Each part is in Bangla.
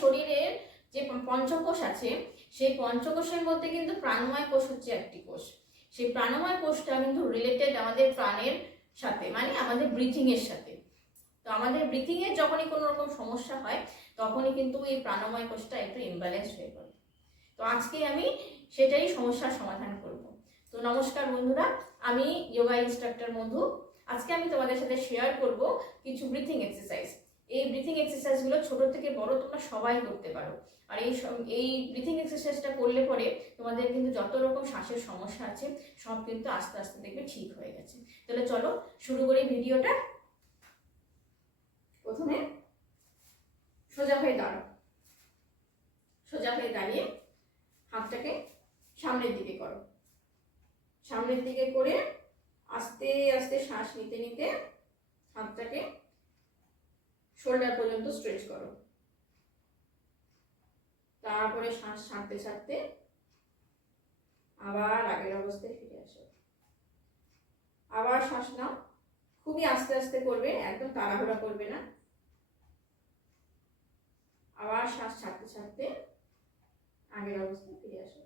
শরীরের যে পঞ্চকোষ আছে সেই পঞ্চকোষের মধ্যে কিন্তু প্রাণময় কোষ হচ্ছে একটি কোষ। সেই প্রাণময় কোষটা কিন্তু রিলেটেড আমাদের প্রাণের সাথে, মানে আমাদের ব্রিথিং এর সাথে। তো আমাদের ব্রিথিং এর যখনই কোনো রকম সমস্যা হয় তখনই কিন্তু এই প্রাণময় কোষটা একটু ইমব্যালেন্স হয়ে পড়ে। তো আজকে আমি সেটাই সমস্যার সমাধান করব। তো নমস্কার বন্ধুরা, আমি যোগা ইনস্ট্রাক্টর মধু। আজকে আমি তোমাদের সাথে শেয়ার করব কিছু ব্রিথিং এক্সারসাইজ। এই ব্রিথিং এক্সারসাইজগুলো ছোট থেকে বড় তোমরা সবাই করতে পারো। আর এই ব্রিথিং এক্সারসাইজটা করলে পরে তোমাদের কিন্তু যত রকম শ্বাসের সমস্যা আছে সব কিন্তু আস্তে আস্তে দেখবে ঠিক হয়ে গেছে। তাহলে চলো শুরু করি ভিডিওটা। প্রথমে সোজা হয়ে দাঁড়াও। সোজা হয়ে দাঁড়িয়ে হাতটাকে সামনের দিকে করো। সামনের দিকে করে আস্তে আস্তে শ্বাস নিতে নিতে হাতটাকে শোল্ডার পর্যন্ত স্ট্রেচ করো। তারপরে শ্বাস ছাড়তে ছাড়তে আবার আগের অবস্থায় ফিরে আসো। আবার শ্বাস নাও, খুবই আস্তে আস্তে করবে, একদম তাড়াহুড়া করবে না। আবার শ্বাস ছাড়তে ছাড়তে আগের অবস্থায় ফিরে আসো।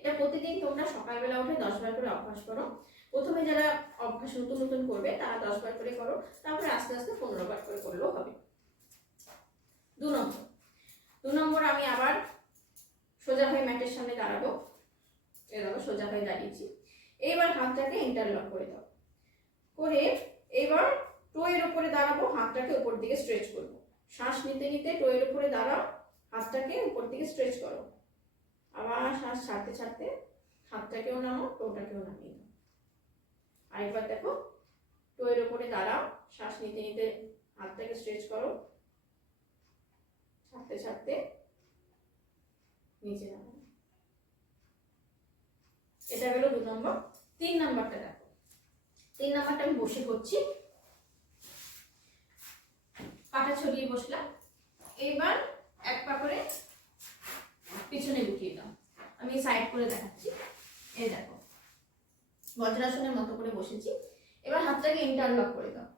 এটা প্রতিদিন তোমরা সকালবেলা উঠে 10 বার করে অভ্যাস করো। প্রথমে যারা অভ্যাস নতুন নতুন করবে তারা 10 বার করে করো, তারপরে আস্তে আস্তে 15 বার করে করলেও হবে। 2 নম্বর আমি আবার সোজা হয়ে ম্যাটের সামনে দাঁড়াবো। এই দেখো সোজা হয়ে দাঁড়িয়েছি। এইবার হাতটাকে ইন্টারলক করে দাও, করে এবার টোয়ের উপরে দাঁড়াবো, হাতটাকে উপর দিকে স্ট্রেচ করব। শ্বাস নিতে নিতে টোয়ের উপরে দাঁড়াও, হাতটাকে উপর দিকে স্ট্রেচ করো। আবার শ্বাস ছাড়তে ছাড়তে হাতটাকেও নামো, টোটাকেও নামিয়ে দাও। আরেকবার দেখো, টোয়ের উপরে দাঁড়াও, শ্বাস নিতে নিতে হাতটাকে স্ট্রেচ করো, ছাড়তে ছাড়তে নিচে নামো। এটা গেল 2 নম্বর। 3 নম্বরটা দেখো। 3 নম্বরটা আমি বসে করছি, পাটা ছড়িয়ে বসলাম। এবার এক পা করে পিছনে লুকিয়ে দাও। আমি সাইড করে দেখাচ্ছি। এই দেখো বজ্রাসনের মতো করে বসেছি। এবার হাতটাকে ইন্টারলক করে দাও।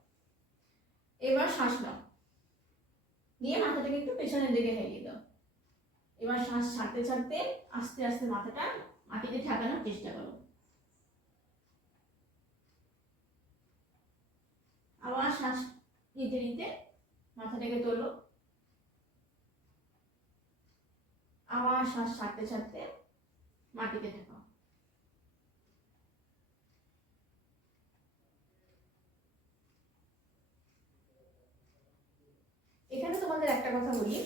এবার শ্বাস নাও, নিয়ে মাথাটাকে একটু পেছনের দিকে হেলিয়ে দাও। এবার শ্বাস ছাড়তে ছাড়তে আস্তে আস্তে মাথাটা মাটিতে ঠেকানোর চেষ্টা করো। আবার শ্বাস নিতে নিতে মাথাটাকে তোলো। আবার শ্বাস ছাড়তে ছাড়তে মাটিতে ঠেকাও। এখানে তোমাদের একটা কথা বলি,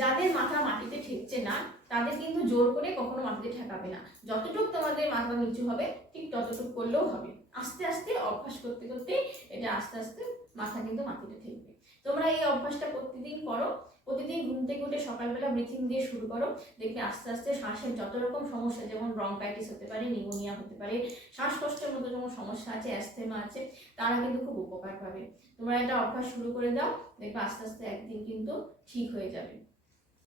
যাদের মাথা মাটিতে ঠেকছে না তাদের কিন্তু জোর করে কখনো মাটিতে ঠেকাবে না। যতটুকু তোমাদের মাথা নিচু হবে ঠিক ততটুকু করলেও হবে। আস্তে আস্তে অভ্যাস করতে করতে এটা আস্তে আস্তে মাথা কিন্তু মাটিতে ঠেকবে। তোমরা এই অভ্যাসটা প্রতিদিন করো। প্রতিদিন ঘুম থেকে উঠে সকালবেলা ব্রিথিং দিয়ে শুরু করো, দেখবে আস্তে আস্তে শ্বাসের যত রকম সমস্যা, যেমন ব্রঙ্কাইটিস হতে পারে, নিউমোনিয়া হতে পারে, শ্বাসকষ্টের মতো যেমন সমস্যা আছে, অ্যাস্থমা আছে, তারা কিন্তু খুব উপকার পাবে। তোমরা এটা অভ্যাস শুরু করে দাও, দেখবে আস্তে আস্তে একদিন কিন্তু ঠিক হয়ে যাবে।